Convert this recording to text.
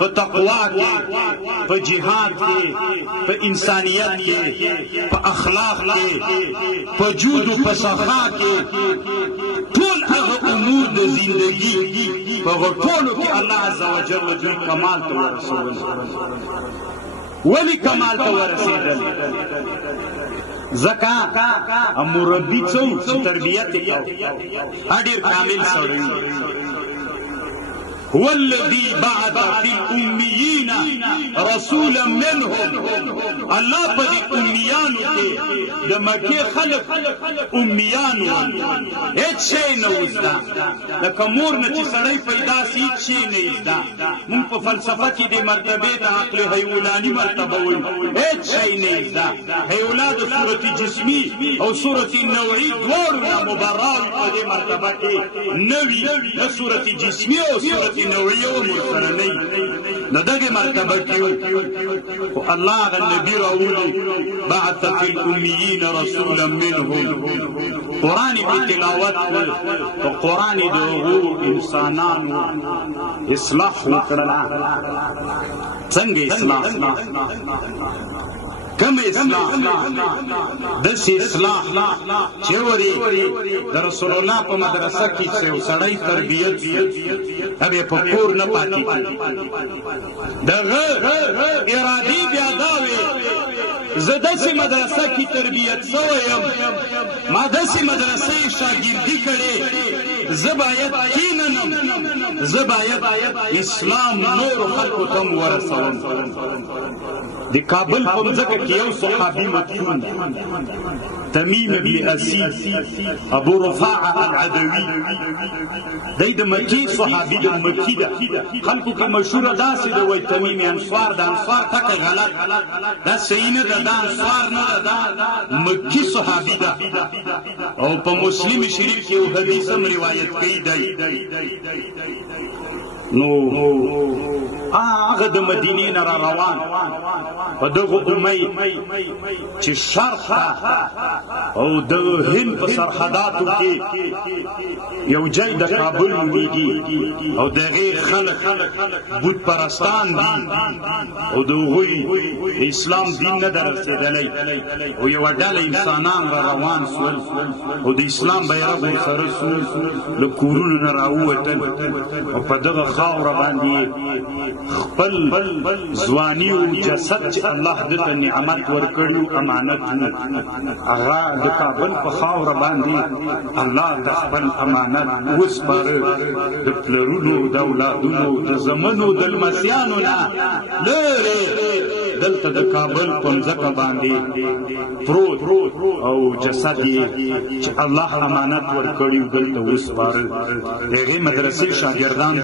په تقوا کې په جهاد کې په انسانیت کې په اخلاق کې په جود او په سخا کې ټول هغه امور د زندگی په ټولو کې الله عز وجل دوی کمال ته ورسول ولی کمال ته ورسېدل زکا مربی څو تربیت کو ډېر کامل سړی هو الذي بعث في الأميين رسولا منهم الله بدي أميانو كي دمكي خلق أميانو هيت شيء نوزدا لكا مورنا چه سڑي پیدا سی هيت شيء نوزدا من پا فلسفه کی دي مرتبه دا عقل حيولاني مرتبه وي هيت شيء نوزدا حيولا دا صورت جسمي او صورت نوعي دورنا مبراوي پا دي مرتبه کی نوي دا صورت جسمي او صورت نوعیه و مرسلنی ندغه مرتبه کیو او الله غ نبی راولی بعث فی الامیین رسولا منهم قرآن کی تلاوت او قرآن دغه انسانانو اصلاح وکړه څنګه اصلاح کم اصلاح دس اصلاح چوری در رسول الله په مدرسه کې څو سړی تربیت ابه په کور نه پاتې دغه ارادي بیا داوي زدسي مدرسه کې تربیت سویم ما دسي مدرسه شاګردي کړي زبایت کیننم زبایت اسلام نور خلق تم ورسوم دی کابل په ځکه کې یو صحابي مدفون تمیم بن اسید ابو رفاعه العدوي دی د مکی صحابي د مکی ده خلکو کې مشهور داسې د وای تمیم انصار د انصار تک غلط دا صحیح نه ده انصار نه ده مکی صحابي ده او په مسلم شریف کې یو حدیث هم روایت کوي دی نو هغه د مدینې نه را روان په دغه امید چې شرق او د هند په سرحداتو کې یو ځای د کابل نومیږي او د هغې خلک بت پرستان دي او د هغوی اسلام دین نه ده رسېدلی او یوه ډله انسانان را روان سول او د اسلام بیرغ ورسره سو له کورونو نه راووتل او په دغه خاوره باندې خپل ځواني او جسد چې الله دته نعمت ورکړي امانت هغه د کابل په خاوره باندې الله د خپل امانت وسپاره د پلرونو د اولادونو د زمنو د لمسیانو نه لرې دلته د کابل په مځکه باندې پروت او جسد یې چې الله امانت ورکړي دلته وسپاره د هغې مدرسې شاګردان